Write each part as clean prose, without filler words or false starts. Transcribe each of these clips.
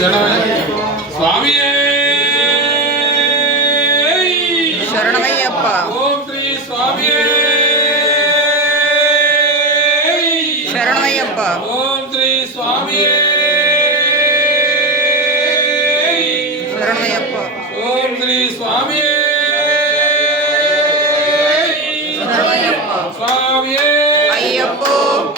స్వామి శరణమయ్యప్ప. ఓం శ్రీ స్వామి శరణమయ్యప్ప. ఓం శ్రీ స్వామి శరణమయ్యప్ప. ఓం శ్రీ స్వామి శరణమయ్యప్ప. స్వామి అయ్యప్పో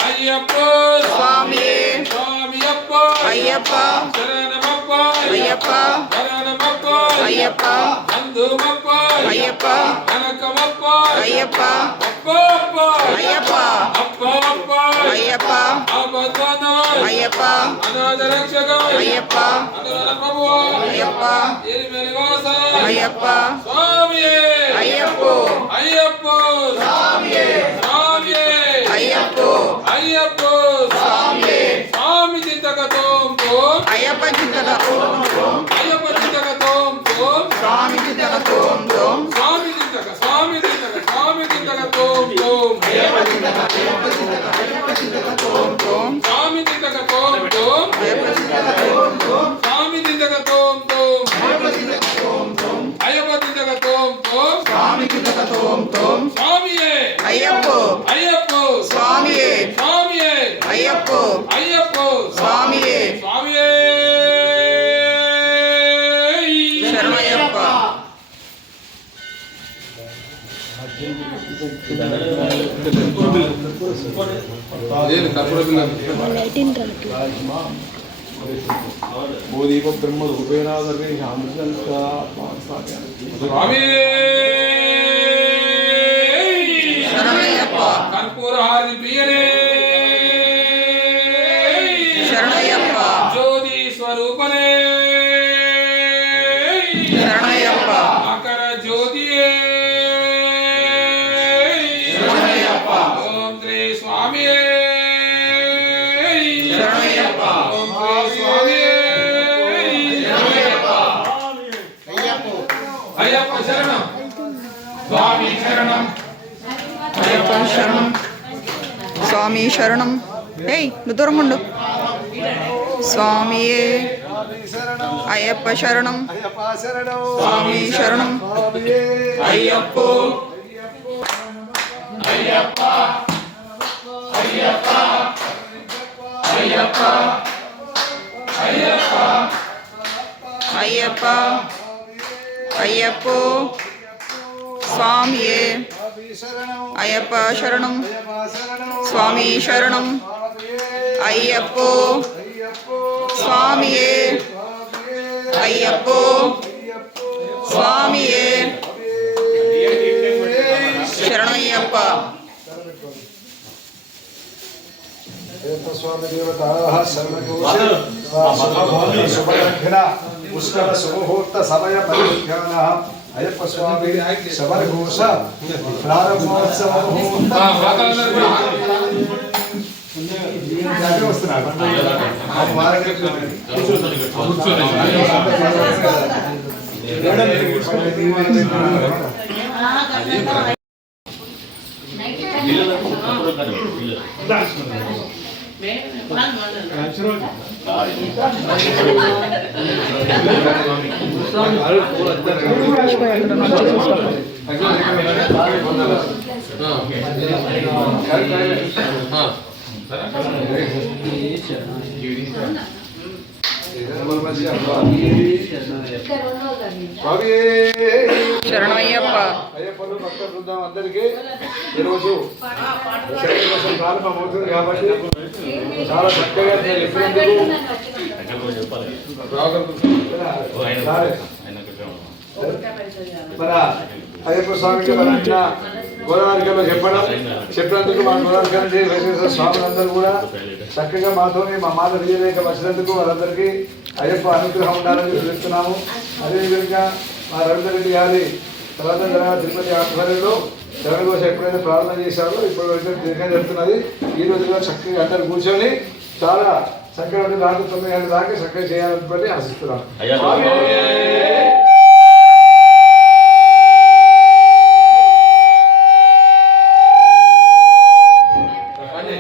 అయ్యప్పో స్వామి స్వామియప్ప అయ్యప్ప శరణమప్ప అయ్యప్ప శరణమప్ప అయ్యప్ప బంధుమప్ప అయ్యప్ప కనకమప్ప అయ్యప్ప అప్పప్ప అయ్యప్ప అప్పప్ప అయ్యప్ప ఆపద్బాంధవ అయ్యప్ప అనాథ రక్షక అయ్యప్ప అనురాధ ప్రభు అయ్యప్ప ఎరిమెలివాస అయ్యప్ప స్వామి అయ్యప్పో అయ్యప్ప స్వామి స్వామి అయ్యప్ప అయ్యప్ప స్వామి స్వామి చింతకతోం తోం అయ్యప్ప చింతకతో అయ్యప్ప చింతకతోం తోం స్వామి చింతకతో స్వామి చింతక స్వామి చింతక స్వామి చింతకతోం తోం అయ్యప్ప చింతకతో స్వామి చింతకతోం తోం అయ్యప్ప చింతకతో స్వామి చింతకతోం తోం అయ్యప్ప చింతకతోం తోం స్వామి చింతకతో స్వామియే అయ్యప్ప అయ్యప్ప స్వామియే స్వామియే అయ్యప్ప అయ్యప్ప స్వామియే స్వామియే శరణమయ్యప్ప. భూదీప బ్రహ్మ రూపేణ స్వామి శరణమయ్యప్ప. కర్పూరహారి ప్రియనే శరణమయ్యప్ప. జ్యోతి స్వరూపనే శరణమయ్యప్ప. మకర జ్యోతియే శరణమయ్యప్ప. ఓం శ్రీ స్వామి శరణమయ్యప్ప. ఓం శ్రీ స్వామి అయ్యప్ప శరణం స్వామి శరణం అయ్యప్ప శరణం స్వామి శరణం. ఏయ్ నువ్వు దూరం ఉండు. స్వామియే అయ్యప్ప శరణం స్వామి శరణం అయ్యప్ప అయ్యప్ప అయ్యప్ప అయ్యప్ప అయ్యప్ప అయ్యప్ప అయ్యప్ప స్వామియే అయ్యప్ప శరణం స్వామి శరణం అయ్యప్ప స్వామియే అయ్యప్ప స్వామియే శరణమయ్యప్ప. స్వామి దేవతాః శుభలగ్న పుష్కర శుభముహూర్త సమయ పరిజ్ఞాన అయ్యప్ప స్వామి శబరఘోష ప్రారంభోత్సవ ముహూర్త వస్తున్నారు శరణమయ్యప్ప. అయ్యప్పలు భక్త బృందం అందరికీ ఈరోజు ప్రారంభమవుతుంది కాబట్టి చాలా చక్కగా చెప్పినందుకు మన అయ్యప్ప స్వామికి మన అన్న గోదావరికలో చెప్పినందుకు మన గోదావరికల స్వాములందరూ కూడా చక్కగా మాతోని మా మాట విజయలేక వచ్చినందుకు వాళ్ళందరికీ అయ్యప్ప అనుగ్రహం ఉండాలని తెలుస్తున్నాము. అదేవిధంగా మా రవీంద్రరెడ్డి గారి తర్వాత తిరుపతి ఆధ్వర్యంలో జగన్ఘోష ఎప్పుడైతే ప్రారంభం చేశారో ఇప్పుడు దీర్ఘంగా జరుగుతున్నది. ఈ రోజు కూడా చక్కగా అందరు కూర్చొని చాలా చక్కగా రాత్రి 9 గంటల దాకా చక్కగా చేయాలని ఆశిస్తున్నాం.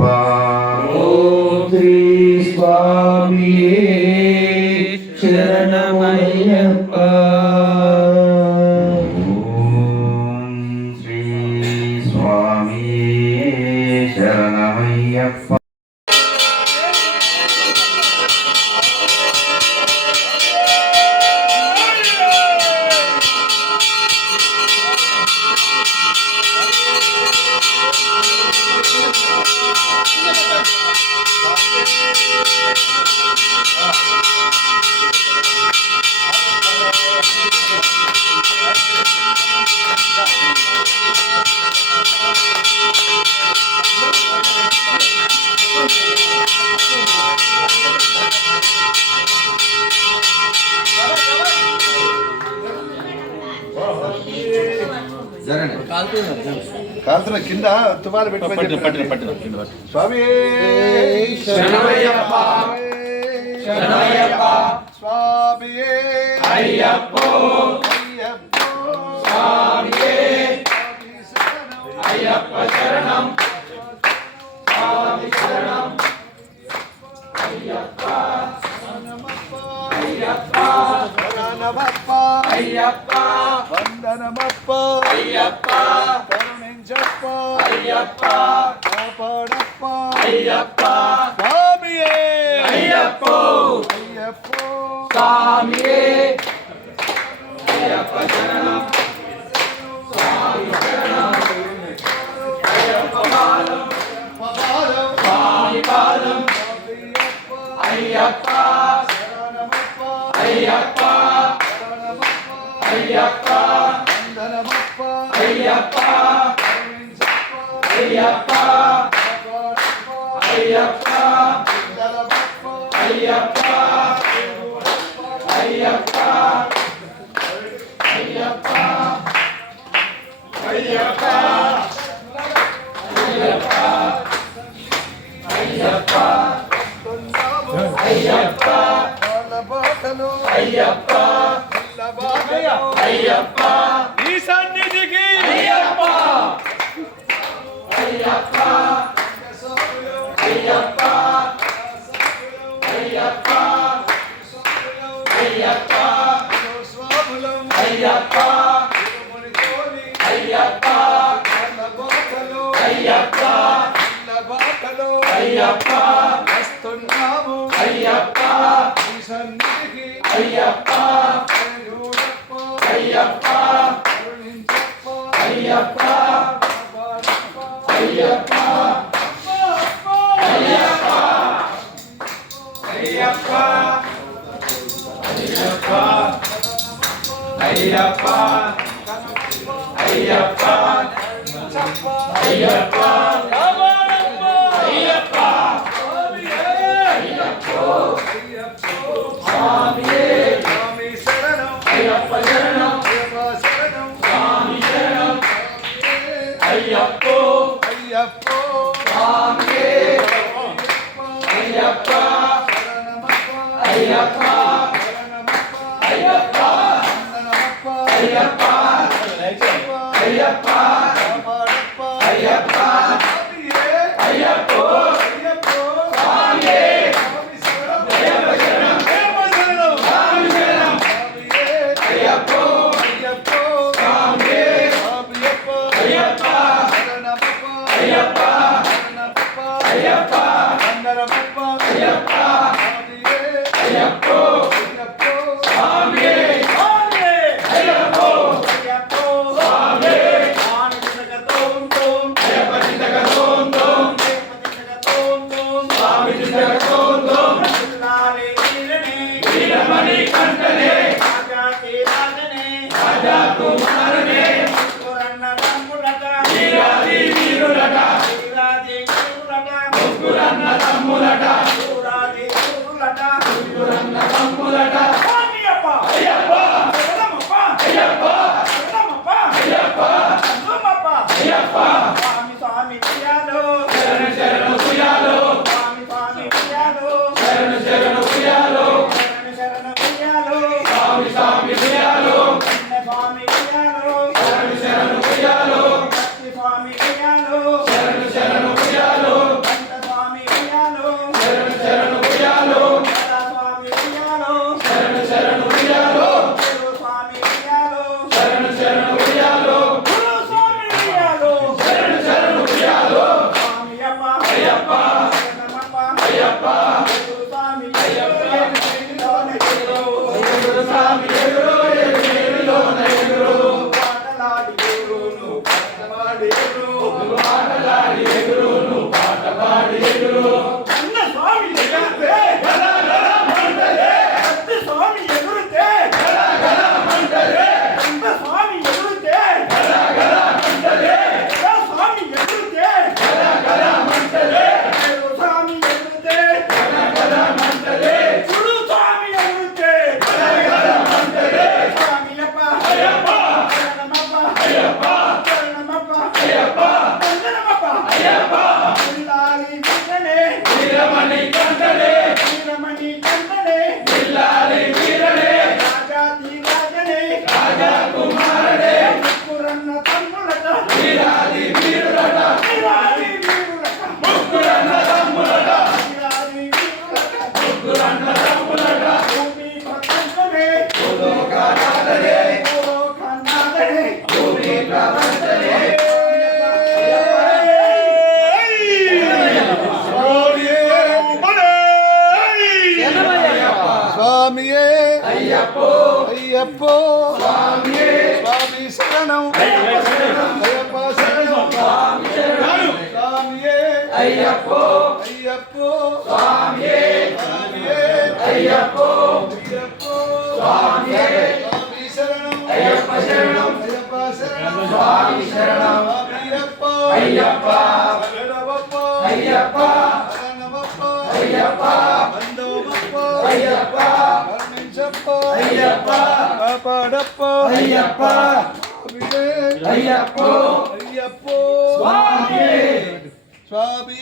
ఓం శ్రీ స్వామియే శరణమయ్యప్ప. ఓం శ్రీ స్వామి శరణమయ్యప్ప. కాల్తున్న కింద తుమాలు పెట్టి స్వామి శరణమయ్యప్ప. శరణమయ్యప్ప. స్వామియే అయ్యప్పో. అయ్యప్పో స్వామియే. శరణం అయ్యప్ప శరణం. స్వామి శరణం. అయ్యప్ప. అయ్యప్ప. శరణమప్ప అయ్యప్ప. వందనమప్ప అయ్యప్ప. కరుణించప్ప అయ్యప్ప. కాపాడప్ప అయ్యప్ప. స్వామియే అయ్యప్పో. అయ్యప్పో స్వామియే. అయ్యప్ప శరణం. స్వామి శరణం. అయ్యప్ప పాదం. పాదం స్వామి పాదం. అయ్యప్ప అయ్యప్ప. శరణమప్ప అయ్యప్ప. శరణమప్ప అయ్యప్ప. వందనమప్ప అయ్యప్ప. కరుణించప్ప అయ్యప్ప. కాపాడప్ప అయ్యప్ప. వందనమప్ప అయ్యప్ప. అయ్యప్ప అయ్యప్ప. అయ్యప్ప. అయ్యప్ప. అయ్యప్ప. అయ్యప్ప. బాటలు అయ్యప్ప. అయ్యప్ప. ఈ సన్నిధికి అయ్యప్ప. అయ్యప్ప. అయ్యప్ప. అయ్యప్ప. అయ్యప్ప. స్వాములం అయ్యప్ప. మునికోని అయ్యప్ప. బాటలు అయ్యప్ప. బాటలు అయ్యప్ప. వస్తున్నాము అయ్యప్ప. ఈ సన్నిధికి అయ్యప్ప. చూడప్ప అయ్యప్ప. కరుణించప్ప అయ్యప్ప. కాపాడప్ప అయ్యప్ప. అయ్యప్ప. అయ్యప్ప. అయ్యప్ప. అయ్యప్ప. అయ్యప్ప. అయ్యప్ప. అయ్యప్ప. స్వామియే. స్వామి శరణం అయ్యప్ప శరణం. అయ్యప్ప శరణం స్వామి శరణం. అయ్యప్పో. అయ్యప్పో స్వామియే. అయ్యప్ప. శరణమప్ప అయ్యప్ప. శరణమప్ప అయ్యప్ప. వందనమప్ప అయ్యప్ప. అయ్యప్ప. కాపాడప్ప అయ్యప్ప. స్వామియే అయ్యప్పో. అయ్యప్పో స్వామియే. స్వామి శరణం అయ్యప్ప శరణం. అయ్యప్ప శరణం స్వామి శరణం. స్వామియే అయ్యప్పో. అయ్యప్పో స్వామియే. స్వామియప్ప అయ్యప్ప. శరణమప్ప అయ్యప్ప. శరణమప్ప అయ్యప్ప. వందనమప్ప అయ్యప్ప. స్వామియే అయ్యప్పో. అయ్యప్పో స్వామియే. స్వామియే అయ్యప్పో. అయ్యప్పో స్వామియే. ఆనందకతోం తోం అయ్యప్ప చింతక తోం తోం. దేవతకతోం తోం స్వామి చింతక తోం తోం. నాలే వీరనే వీరమణి కంఠనే. ఆజాతే రాజనే రాజా కుమారనే. కొరన్న తమ్ములట వీరాది వీరులట. వీరాది వీరులట ముగ్గురన్న తమ్ములట. వీరాది వీరులట ముగ్గురన్న తమ్ములట. స్వామియప్ప అయ్యప్ప. శరణమప్ప అయ్యప్ప. శరణమప్ప అయ్యప్ప. శరణమప్ప అయ్యప్ప. స్వామి స్వామి ప్రియాలో శరణ శరణ ఉయ్యాలో. స్వామి స్వామి ప్రియాలో శరణ శరణ ఉయ్యాలో. శరణ శరణ ప్రియాలో స్వామి స్వామి ఉయ్యాలో. స్వామి ప్రియాలో శరణ శరణ ఉయ్యాలో. స్వామి ప్రియాలో శరణ శరణ ఉయ్యాలో. వంద స్వామియే అయ్యప్పో అయ్యప్పో స్వామియే స్వామి శరణం అయ్యప్ప శరణం స్వామి శరణం స్వామియే అయ్యప్పో అయ్యప్పో స్వామియే స్వామియే అయ్యప్పో అయ్యప్పో స్వామియే స్వామి శరణం అయ్యప్ప శరణం అయ్యప్ప శరణం స్వామి శరణం అయ్యప్ప అయ్యప్ప శరణమప్ప అయ్యప్ప శరణమప్ప అయ్యప్ప అయ్యప్ప కరుణించప్ప అయ్యప్ప కాపాడప్ప అయ్యప్ప అయ్యప్ప అయ్యప్ప స్వామి స్వామి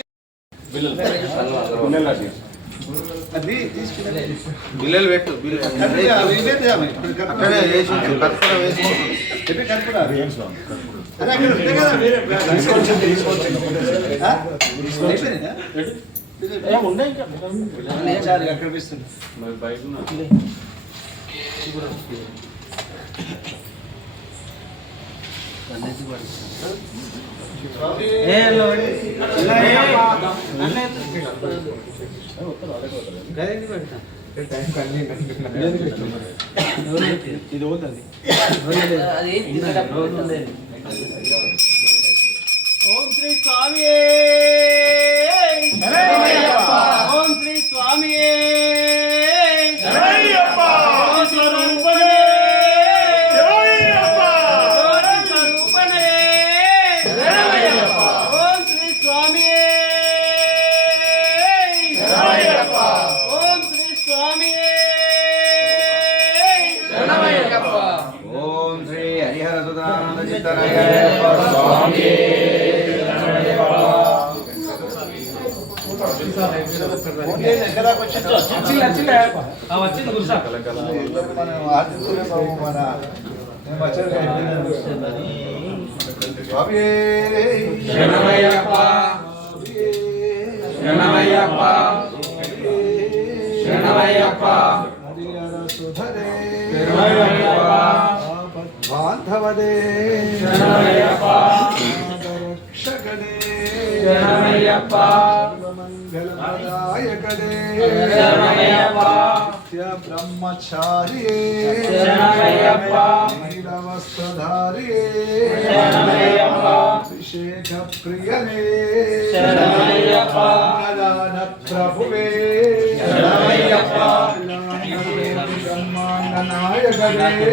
అది బిల్లలు పెట్టు కనిపిస్తుంది ఇది అవుతుంది ఓం శ్రీ స్వామి ఓం శ్రీ స్వామి ఓం శ్రీ హరిహర సుధానంద చిత్తరాయ స్వామి బాంధవదే రక్షకదే మంగళదాయకదే బ్రహ్మచారియే నీలవస్త్రధారియే అభిషేక ప్రియనే ప్రదాన ప్రభువే బ్రహ్మాండ నాయకదే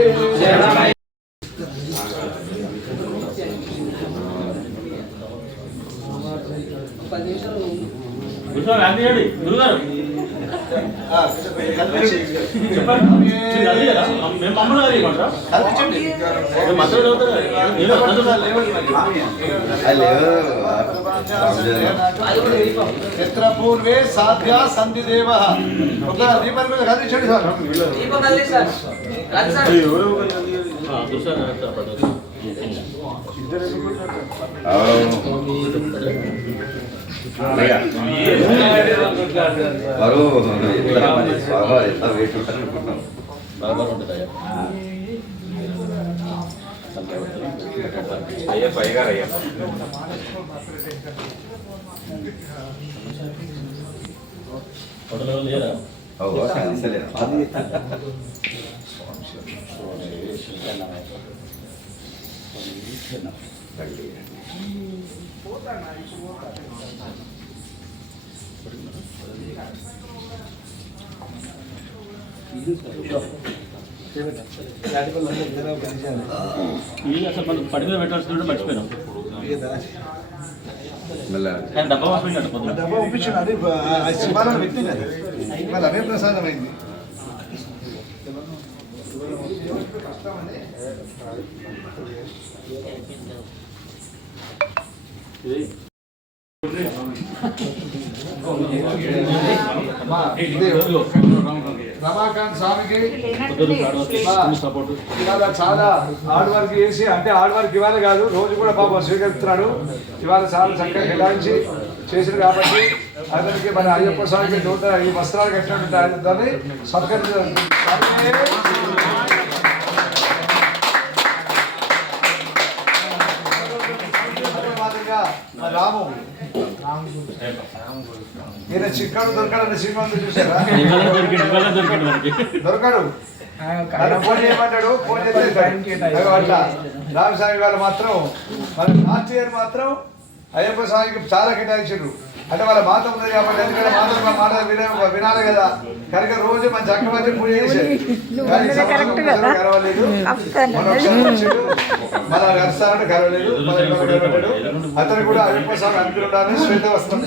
పూర్వే సాధ్య సంధి దేవ ఒక దీపం మీద కదిలించండి సార్ అయ్యప్ప ఇది అసలు మనం పడి మీద పెట్టాల్సిన మర్చిపోయినాం. డబ్బా పంపించండి. డబ్బా పంపించాను. అది శివాలను పెట్టింది, మళ్ళీ అదే ప్రసాదం అయింది. రమాకాంత్ స్వామికి ఇవాళ చాలా హార్డ్ వర్క్ చేసి, అంటే హార్డ్ వర్క్ ఇవాళ కాదు, రోజు కూడా పాపం స్వీకరిస్తున్నాడు. ఇవాళ చాలా చక్కగా కేటాయించి చేసింది కాబట్టి అతనికి మన అయ్యప్ప స్వామికి నూట ఈ వస్త్రాలు కట్టినటువంటి దాన్ని సత్కరించాలి. రాము ఈయన చిక్కడు దొరకడని సినిమా చూసారా? దొరకడు, ఫోన్ చేయమంటాడు, ఫోన్ చేస్తే అట్లా. రామస్వామి గారు మాత్రం మన లాస్ట్ ఇయర్ మాత్రం అయ్యప్ప స్వామికి చాలా కేటాయించారు. అంటే వాళ్ళ మాత ఉంది కాబట్టి, ఎందుకంటే మాట వినాలి కదా, కనుక రోజు మన చక్కమని పూజ చేసేది. కానీ కరవలేదు, మన గర్స్తానంటే కరవలేదు. అతను కూడా అయ్యప్ప స్వామి అనుకుంటాను. శ్వేత వస్త్రం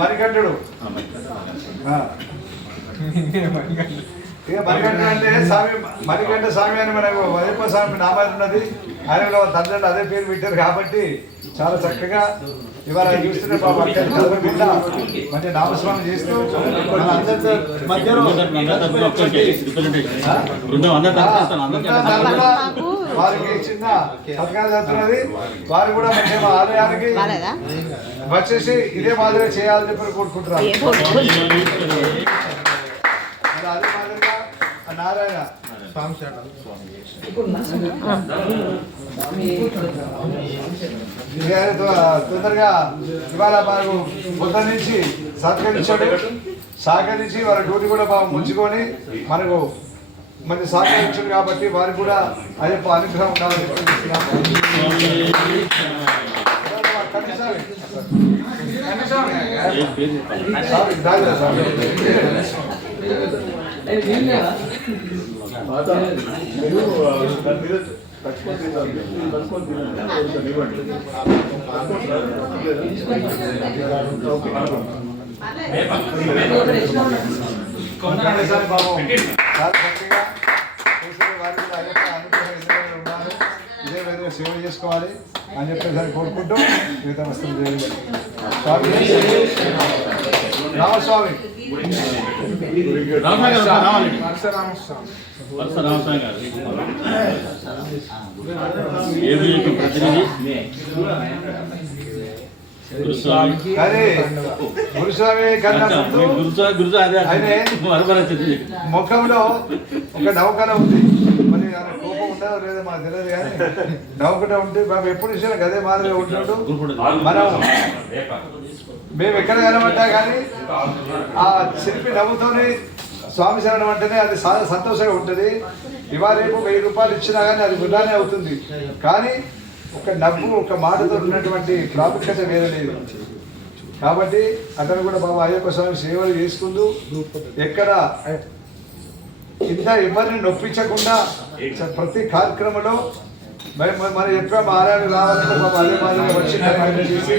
మణికంఠుడు. ఇక మణికంఠ అంటే స్వామి, మణికంఠ స్వామి అని మనకు అయ్యప్ప స్వామి నామాలు ఉన్నది. ఆయన తండ్రి అదే పేరు పెట్టారు కాబట్టి చాలా చక్కగా ఇవాళ చూస్తున్న మంచి నామస్వామి చేస్తూ మన అందరితో మధ్యలో వారికి చిన్న సత్కారం జరుగుతున్నది. వారు కూడా మంచి ఆలయానికి వచ్చేసి ఇదే మాదిరిగా చేయాలని చెప్పి కోరుకుంటున్నారు. అదే మాదిరిగా నారాయణ తొందరగా ఇవాళ మనకు పొద్దు నుంచి సహకరించి వాళ్ళ డ్యూటీ కూడా బాగా ముంచుకొని మనకు మంచి సహకరించారు కాబట్టి వారికి కూడా అయ్యప్ప అనుగ్రహం ఉండాలని ఇదే విధంగా సేవ చేసుకోవాలి అని చెప్పేసి కోరుకుంటూ మిగతా వస్తువులు చేయాలి. రామస్వామి గురుస్వామి కన్నా ముఖంలో ఒక నౌకన ఉంది. మరి కోపం ఉండదో లేదో మాకు తెలియదు, కానీ నౌకన ఉంటే బాబు ఎప్పుడు ఇచ్చినా అదే మాదిరిగా ఉంటున్నాడు. మనం మేము ఎక్కడ కనబడ్డా కానీ ఆ శిల్పి నవ్వుతోనే స్వామి శరణం అంటేనే అది చాలా సంతోషంగా ఉంటుంది. ఇవాళ రేపు 1000 రూపాయలు ఇచ్చినా కానీ అది వృధానే అవుతుంది. కానీ ఒక నవ్వు, ఒక మాటతో ఉన్నటువంటి ప్రాముఖ్యత వేరే లేదు. కాబట్టి అతను కూడా బాబా అయ్యప్ప స్వామి సేవలు చేసుకుంటూ ఎక్కడ ఇంత ఎవరిని నొప్పించకుండా ప్రతి కార్యక్రమంలో మనం ఎక్కడ ఆలయానికి రావాలని బాబా అదే మాదిరిగా వచ్చి కార్యక్రమం చేసి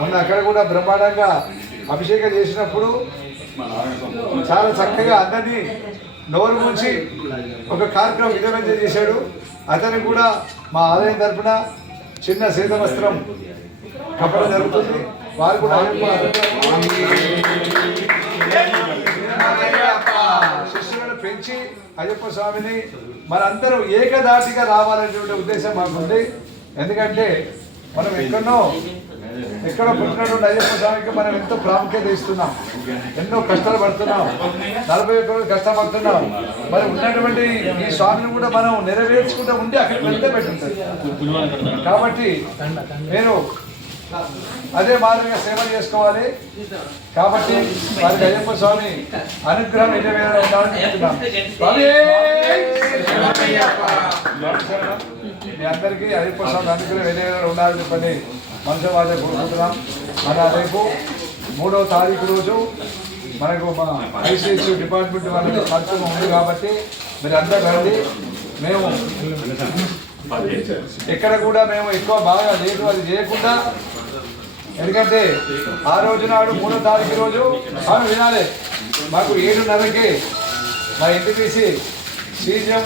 మొన్న అక్కడ కూడా బ్రహ్మాండంగా అభిషేకం చేసినప్పుడు చాలా చక్కగా అందరినీ నోరు ముంచి ఒక కార్యక్రమం విధంగా చేశాడు. అతనికి కూడా మా ఆలయం తరఫున చిన్న సీత వస్త్రం కప్పడం జరుగుతుంది. వారు కూడా శిష్యులను పెంచి అయ్యప్ప స్వామిని మనందరూ ఏకదాటిగా రావాలనేటువంటి ఉద్దేశం మాకుంది. ఎందుకంటే మనం ఎక్కడో ఎక్కడో పుట్టినటువంటి అయ్యప్ప స్వామికి మనం ఎంతో ప్రాముఖ్యత ఇస్తున్నాం, ఎన్నో కష్టాలు పడుతున్నాం, 41 రోజులు కష్టపడుతున్నాం. మరి ఉన్నటువంటి ఈ స్వామిని కూడా మనం నెరవేర్చుకుంటూ ఉండి అక్కడికి వెళ్తే పెట్టుంటుంది. కాబట్టి నేను అదే మాదిరిగా సేవ చేసుకోవాలి. కాబట్టి వారికి అయ్యప్ప స్వామి అనుగ్రహం నిజమేలా ఉండాలని చెప్తున్నాం. మీ అందరికీ అయ్యప్ప స్వామి అనుగ్రహం నిజమేలా ఉండాలని చెప్పని మనసు వాద కోరుకుంటున్నాం. మన రేపు 3వ తారీఖు రోజు మనకు మా ఐసీసీ డిపార్ట్మెంట్ వాళ్ళకి కార్యక్రమం ఉంది కాబట్టి మీరు అందరూ రండి. మేము ఎక్కడ కూడా మేము ఎక్కువ బాగా లేదు అది చేయకుండా, ఎందుకంటే ఆ రోజు నాడు 3వ తారీఖు రోజు మనం వినాలి, మాకు 7:30కి మా ఎన్టీపీసీ సీజీఎం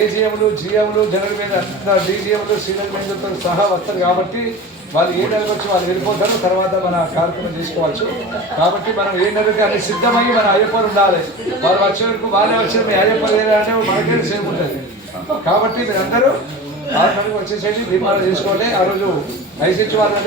ఏజీఎంలు జీఎంలు జనరల్ మేనేజర్ డీజీఎంలు సీనియర్ మేనేజర్తో సహా వస్తారు. కాబట్టి వాళ్ళు 7:30కి వచ్చి వాళ్ళు వెళ్ళిపోతారు, తర్వాత మన కార్యక్రమం తీసుకోవచ్చు. కాబట్టి మనం 7:30కి అన్ని సిద్ధమయ్యి మన అయ్యప్పలు ఉండాలి. వాళ్ళు వచ్చే వరకు వాళ్ళే వచ్చి మీ అయ్యప్పలు లేదంటే మనకే సేమ్ ఉంటుంది. కాబట్టి మీరందరూ 6:30కి వచ్చేసేసి దీపావళి చేసుకోండి. ఆ రోజు ఐసీసీ వాళ్ళు